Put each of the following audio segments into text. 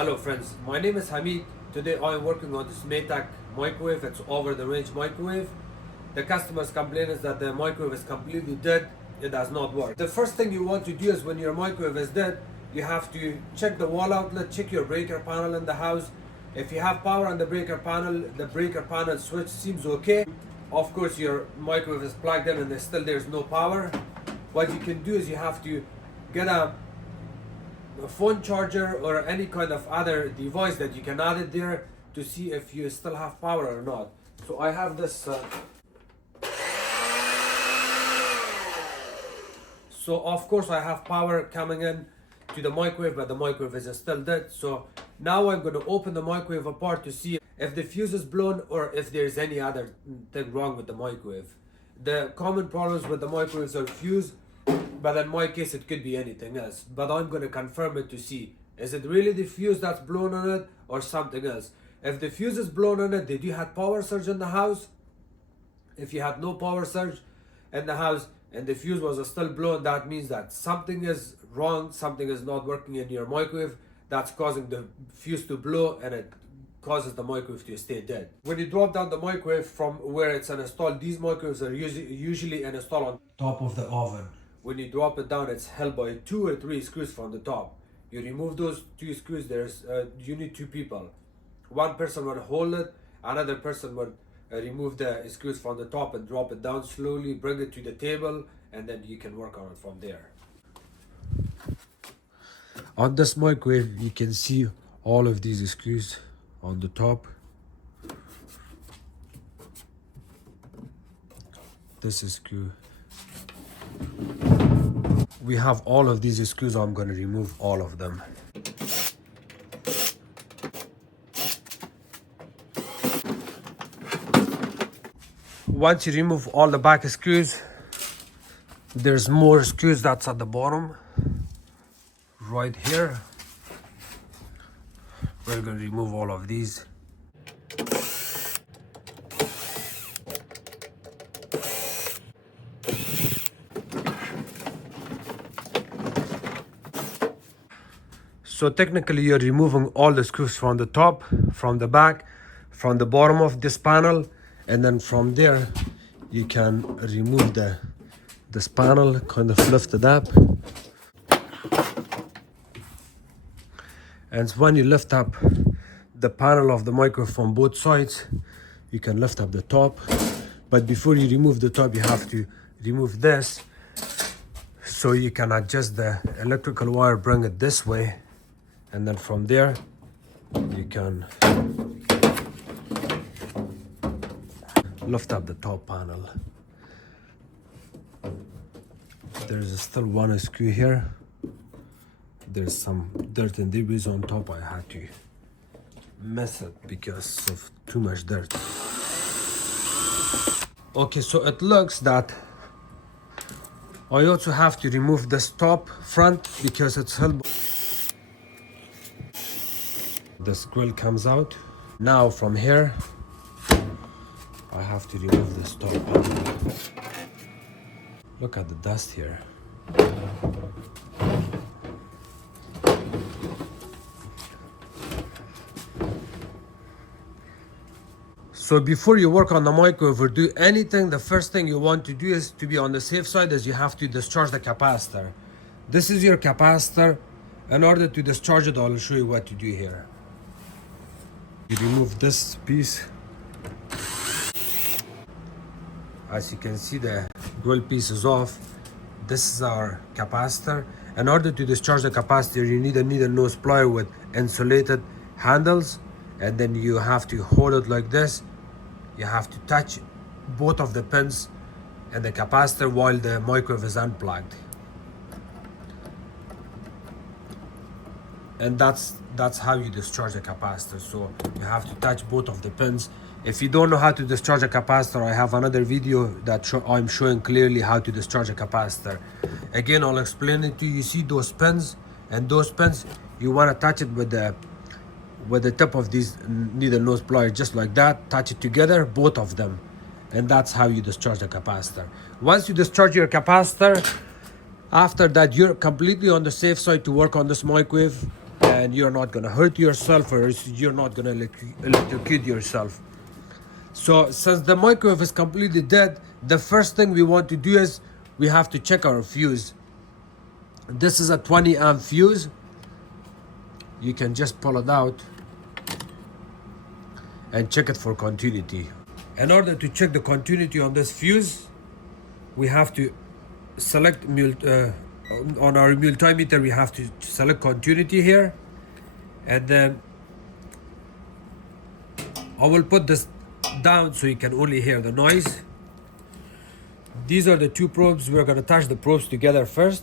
Hello friends, my name is Hamid. Today I am working on this Maytag microwave. It's over the range microwave. The customer's complaint is that the microwave is completely dead. It does not work. The first thing you want to do is when your microwave is dead, you have to check the wall outlet, check your breaker panel in the house. If you have power on the breaker panel switch seems okay. Of course your microwave is plugged in and there's no power. What you can do is you have to get a phone charger or any kind of other device that you can add it there to see if you still have power or not. So I have this so of course I have power coming in to the microwave, but the microwave is still dead. So now I'm going to open the microwave apart to see if the fuse is blown or if there's any other thing wrong with the microwave. The common problems with the microwaves are fuse, but in my case it could be anything else. But I'm going to confirm it to see, is it really the fuse that's blown on it or something else? If the fuse is blown on it, did you have power surge in the house? If you had no power surge in the house and the fuse was still blown, that means that something is wrong, something is not working in your microwave that's causing the fuse to blow, and it causes the microwave to stay dead. When you drop down the microwave from where it's installed, these microwaves are usually installed on top of the oven. When you drop it down, it's held by 2 or 3 screws from the top. You remove those 2 screws, you need 2 people. One person will hold it, another person will remove the screws from the top and drop it down slowly, bring it to the table, and then you can work on it from there. On this microwave, you can see all of these screws on the top. This is screw. We have all of these screws. I'm going to remove all of them. Once you remove all the back screws, there's more screws that's at the bottom right here. We're going to remove all of these. So technically you're removing all the screws from the top, from the back, from the bottom of this panel, and then from there you can remove this panel, kind of lift it up. And when you lift up the panel of the microwave from both sides, you can lift up the top. But before you remove the top, you have to remove this so you can adjust the electrical wire, bring it this way, and then from there you can lift up the top panel. There's still one screw here. There's some dirt and debris on top. I had to mess it because of too much dirt. Okay, so it looks that I also have to remove this top front because it's held. This grill comes out. Now from here I have to remove this top panel. Look at the dust here. So before you work on the microwave or do anything, the first thing you want to do is to be on the safe side, is you have to discharge the capacitor. This is your capacitor. In order to discharge it, I'll show you what to do here. You remove this piece. As you can see, the grill piece is off. This is our capacitor. In order to discharge the capacitor, you need a needle nose plier with insulated handles, and then you have to hold it like this. You have to touch both of the pins and the capacitor while the microwave is unplugged. And that's how you discharge a capacitor. So you have to touch both of the pins. If you don't know how to discharge a capacitor, I have another video that I'm showing clearly how to discharge a capacitor. Again, I'll explain it to you. You see those pins, and those pins, you want to touch it with the tip of these needle nose pliers, just like that. Touch it together, both of them, and that's how you discharge the capacitor. Once you discharge your capacitor, after that you're completely on the safe side to work on this microwave. and you're not gonna hurt yourself, or you're not gonna electrocute yourself. So since the microwave is completely dead, the first thing we want to do is we have to check our fuse. This is a 20 amp fuse. You can just pull it out and check it for continuity. In order to check the continuity on this fuse, we have to select on our multimeter, we have to select continuity here, and then I will put this down so you can only hear the noise. These are the two probes. We're going to attach the probes together first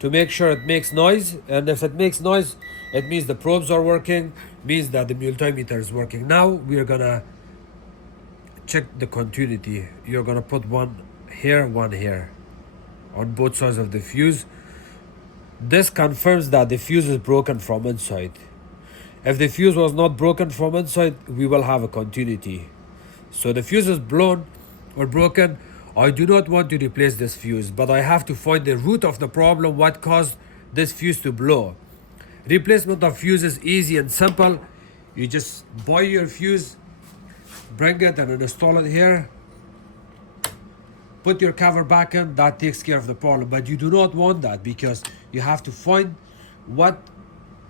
to make sure it makes noise, and if it makes noise, it means the probes are working, means that the multimeter is working. Now we're going to check the continuity. You're going to put one here on both sides of the fuse. This confirms that the fuse is broken from inside. If the fuse was not broken from inside, we will have a continuity. So the fuse is blown or broken. I do not want to replace this fuse, but I have to find the root of the problem, what caused this fuse to blow. Replacement of fuse is easy and simple. You just buy your fuse, bring it and install it here. Put your cover back in, that takes care of the problem. But you do not want that, because you have to find what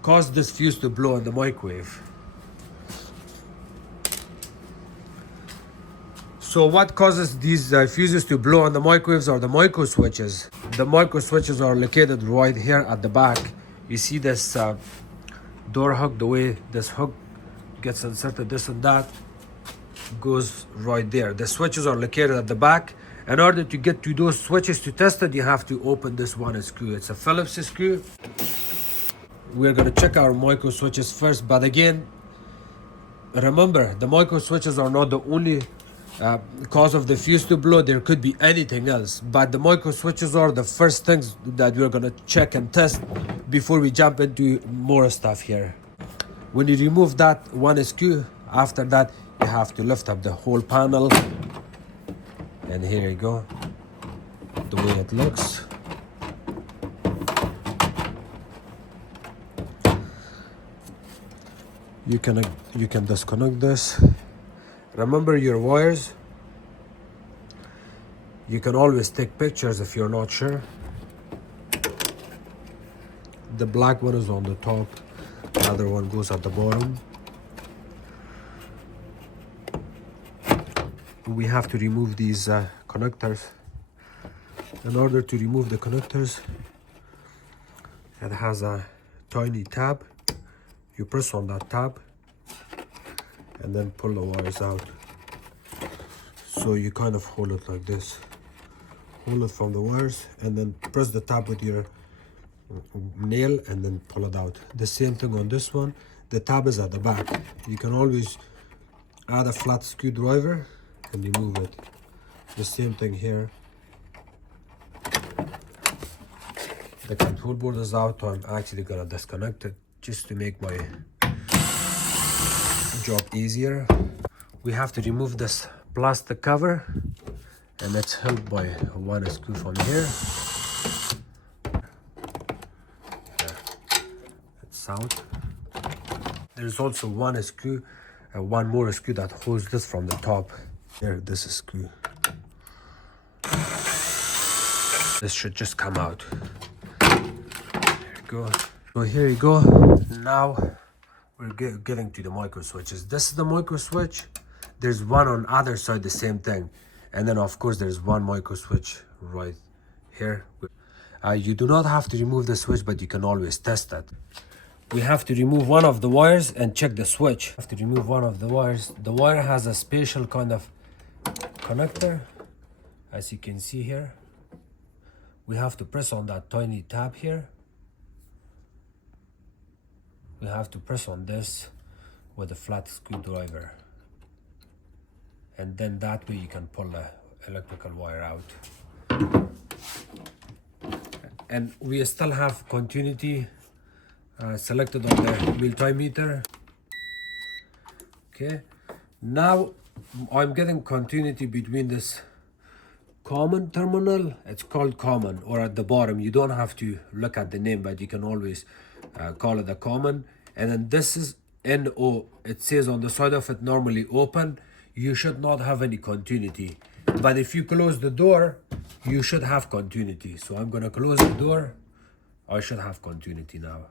caused this fuse to blow in the microwave. So what causes these fuses to blow on the microwaves are the micro switches. The micro switches are located right here at the back. You see this door hook, the way this hook gets inserted, this and that goes right there. The switches are located at the back. In order to get to those switches to test it, you have to open this one screw. It's a Phillips screw. We're going to check our micro switches first, but again, remember, the micro switches are not the only cause of the fuse to blow. There could be anything else, but the micro switches are the first things that we're going to check and test before we jump into more stuff here. When you remove that one screw, after that you have to lift up the whole panel, and here you go, the way it looks. You can disconnect this. Remember your wires. You can always take pictures if you're not sure. The black one is on the top, the other one goes at the bottom. We have to remove these connectors. In order to remove the connectors, it has a tiny tab. You press on that tab and then pull the wires out. So you kind of hold it like this. Hold it from the wires and then press the tab with your nail and then pull it out. The same thing on this one. The tab is at the back. You can always add a flat screwdriver and remove it. The same thing here. The control board is out, so I'm actually gonna disconnect it just to make my job easier. We have to remove this plastic cover, and it's held by one screw from here. It's out. There's also one screw, one more screw that holds this from the top. Here, this screw. This should just come out. There you go. So here you go. Now we're getting to the micro switches. This is the micro switch. There's one on other side, the same thing. And then of course there's one micro switch right here. You do not have to remove the switch, but you can always test that. We have to remove one of the wires and check the switch. We have to remove one of the wires. The wire has a special kind of connector, as you can see here. We have to press on that tiny tab here. We have to press on this with a flat screwdriver, and then that way you can pull the electrical wire out. And we still have continuity selected on the multimeter. Okay, now I'm getting continuity between this common terminal. It's called common, or at the bottom. You don't have to look at the name, but you can always call it a common. And then this is NO. It says on the side of it normally open. You should not have any continuity. But if you close the door, you should have continuity. So I'm gonna close the door. I should have continuity now.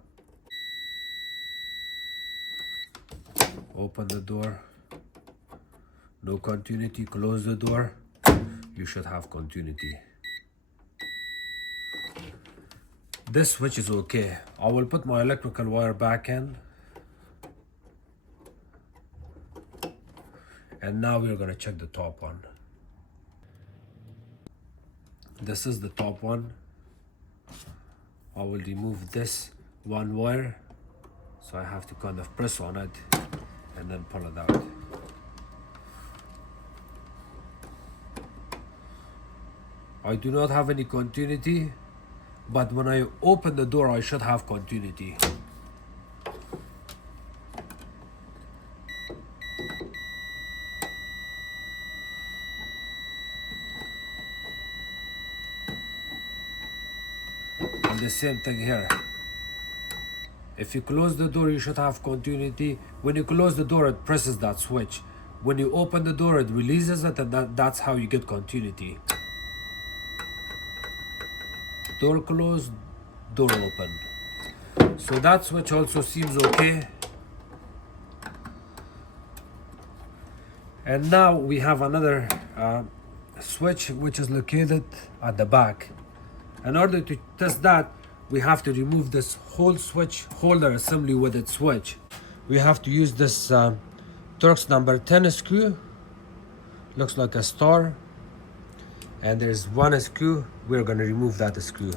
Open the door. No continuity. Close the door. You should have continuity. This switch is okay. I will put my electrical wire back in. And now we're gonna check the top one. This is the top one. I will remove this one wire. So I have to kind of press on it and then pull it out. I do not have any continuity, but when I open the door, I should have continuity. And the same thing here. If you close the door, you should have continuity. When you close the door, it presses that switch. When you open the door, it releases it, and that's how you get continuity. Door closed, door open. So that switch also seems okay. And now we have another switch which is located at the back. In order to test that, we have to remove this whole switch holder assembly with its switch. We have to use this Torx number 10 screw. Looks like a star. And there's one screw. We're gonna remove that screw.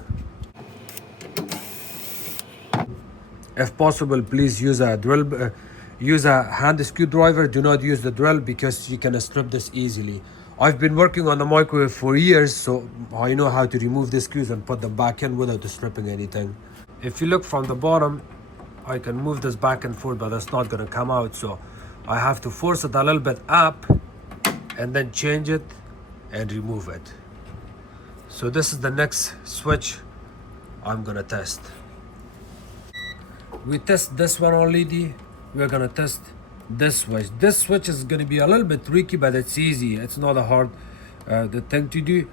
If possible, please use a drill, use a hand screwdriver. Do not use the drill because you can strip this easily. I've been working on the microwave for years, so I know how to remove the screws and put them back in without stripping anything. If you look from the bottom, I can move this back and forth, but it's not gonna come out. So I have to force it a little bit up and then change it and remove it. So this is the next switch I'm gonna test. We test this one already. We're gonna test this switch. This switch is gonna be a little bit tricky, but it's easy. It's not a hard the thing to do.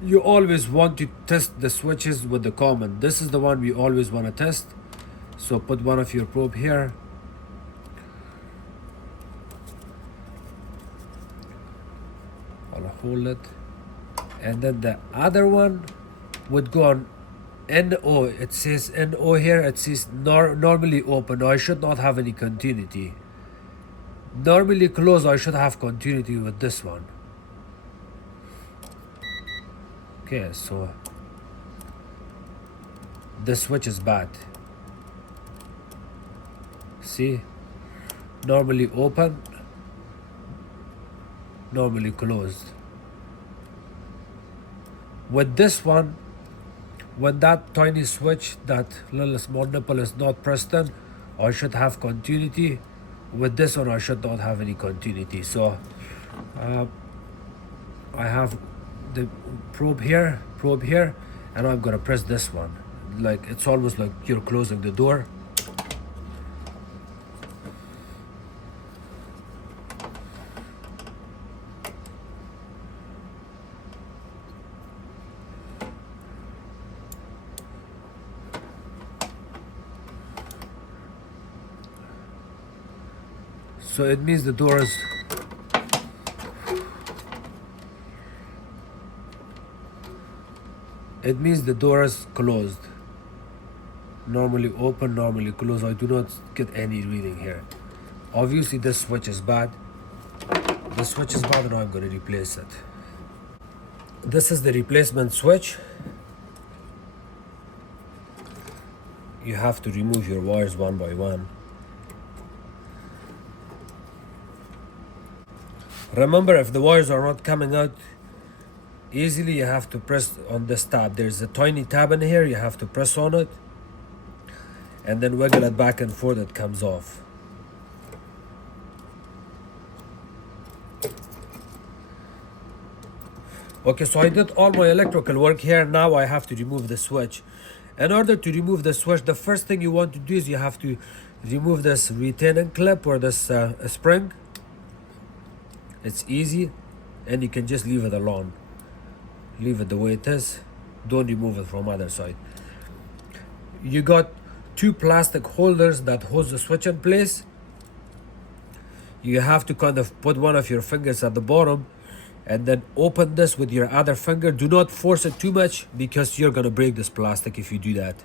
You always want to test the switches with the common. This is the one we always want to test. So put one of your probe here. I'll hold it. And then the other one would go on NO. It says NO here. It says normally open. I should not have any continuity. Normally closed, I should have continuity with this one. Okay, so this switch is bad. See, normally open, normally closed. With this one, when that tiny switch, that little small nipple is not pressed in, I should have continuity. With this one, I should not have any continuity. So I have the probe here, and I'm gonna press this one. Like it's almost like you're closing the door. So it means the door is closed. Normally open, normally closed. I do not get any reading here. Obviously this switch is bad. This switch is bad and I'm going to replace it. This is the replacement switch. You have to remove your wires one by one. Remember, if the wires are not coming out easily, you have to press on this tab. There's a tiny tab in here. You have to press on it and then wiggle it back and forth. It comes off. Okay, so I did all my electrical work here. Now I have to remove the switch. In order to remove the switch, the first thing you want to do is you have to remove this retaining clip or this spring. It's easy, and you can just leave it alone. Leave it the way it is. Don't remove it from other side. You got two plastic holders that holds the switch in place. You have to kind of put one of your fingers at the bottom and then open this with your other finger. Do not force it too much because you're gonna break this plastic if you do that.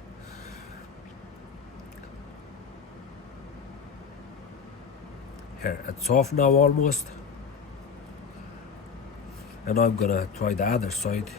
Here, it's off now almost. And I'm gonna try the other side.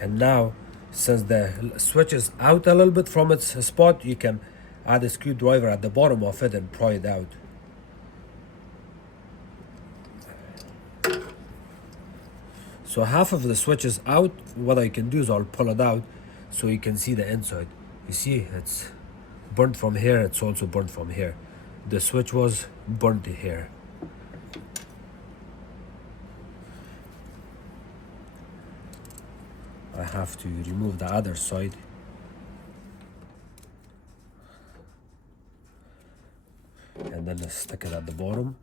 And now, since the switch is out a little bit from its spot, you can add a screwdriver at the bottom of it and pry it out. So half of the switch is out. What I can do is I'll pull it out so you can see the inside. You see, it's burnt from here, it's also burnt from here. The switch was burnt here. I have to remove the other side. And then stick it at the bottom.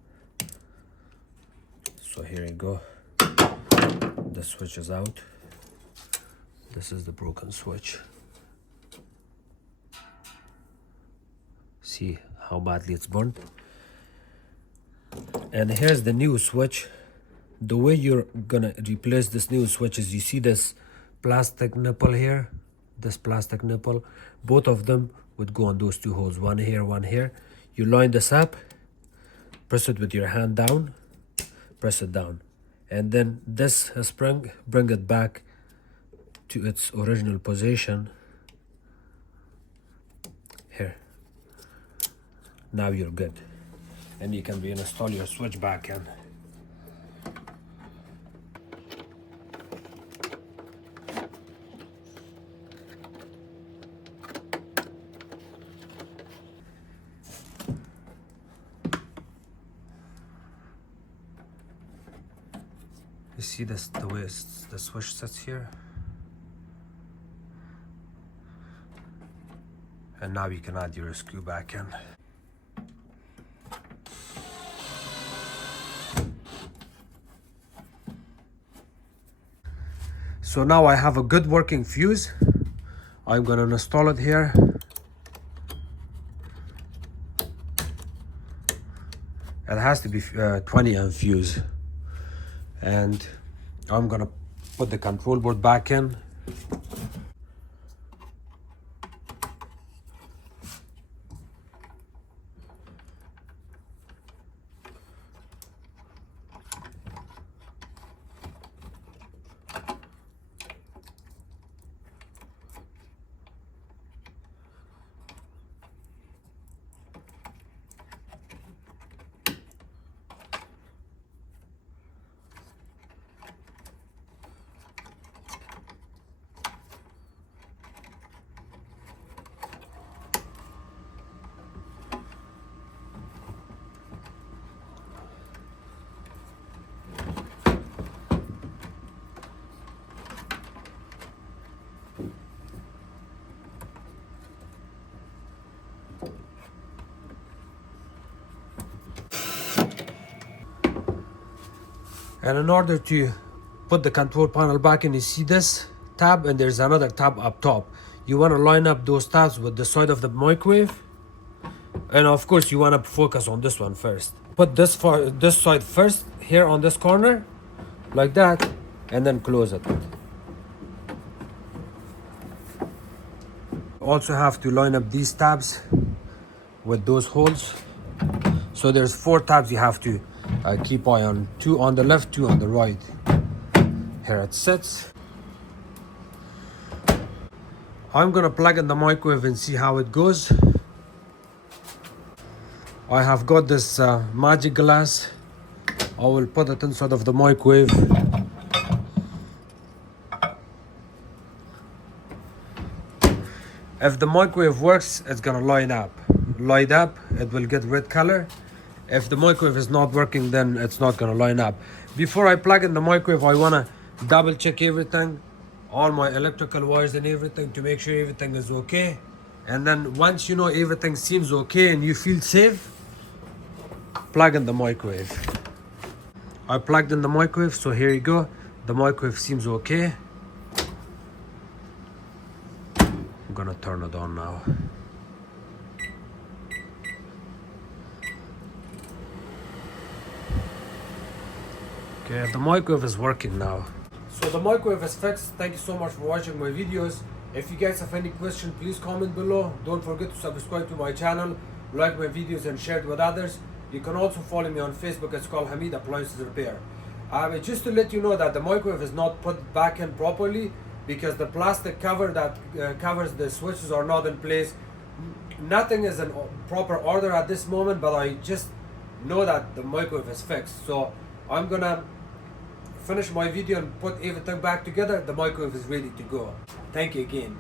So here you go. The switch is out. This is the broken switch. See how badly it's burnt. And here's the new switch. The way you're gonna replace this new switch is, you see this plastic nipple here, this plastic nipple, both of them would go on those two holes, one here, one here. You line this up, press it with your hand down, press it down, and then this spring, bring it back to its original position. Here. Now you're good, and you can reinstall your switch back in. You see this, the way the switch sits here? And now you can add your screw back in. So now I have a good working fuse. I'm gonna install it here. It has to be 20 amp fuse. And I'm gonna put the control board back in. And in order to put the control panel back in, you see this tab and there's another tab up top. You want to line up those tabs with the side of the microwave. And of course you want to focus on this one first. Put this side first here on this corner, like that, and then close it. Also have to line up these tabs with those holes. So there's 4 tabs you have to keep eye on. 2 on the left, 2 on the right. Here it sits. I'm gonna plug in the microwave and see how it goes. I have got this magic glass. I will put it inside of the microwave. If the microwave works, it's gonna light up. It will get red color. If the microwave is not working, then it's not gonna line up. Before I plug in the microwave, I wanna double check everything, all my electrical wires and everything, to make sure everything is okay. And then once you know everything seems okay and you feel safe, plug in the microwave. I plugged in the microwave, so here you go. The microwave seems okay. I'm gonna turn it on now. Okay, the microwave is working now. So the microwave is fixed. Thank you so much for watching my videos. If you guys have any questions, please comment below. Don't forget to subscribe to my channel, like my videos and share it with others. You can also follow me on Facebook. It's called Hamid Appliances Repair. Just to let you know that the microwave is not put back in properly because the plastic cover that covers the switches are not in place. Nothing is in proper order at this moment, but I just know that the microwave is fixed. So I'm gonna finish my video and put everything back together. The microwave is ready to go. Thank you again.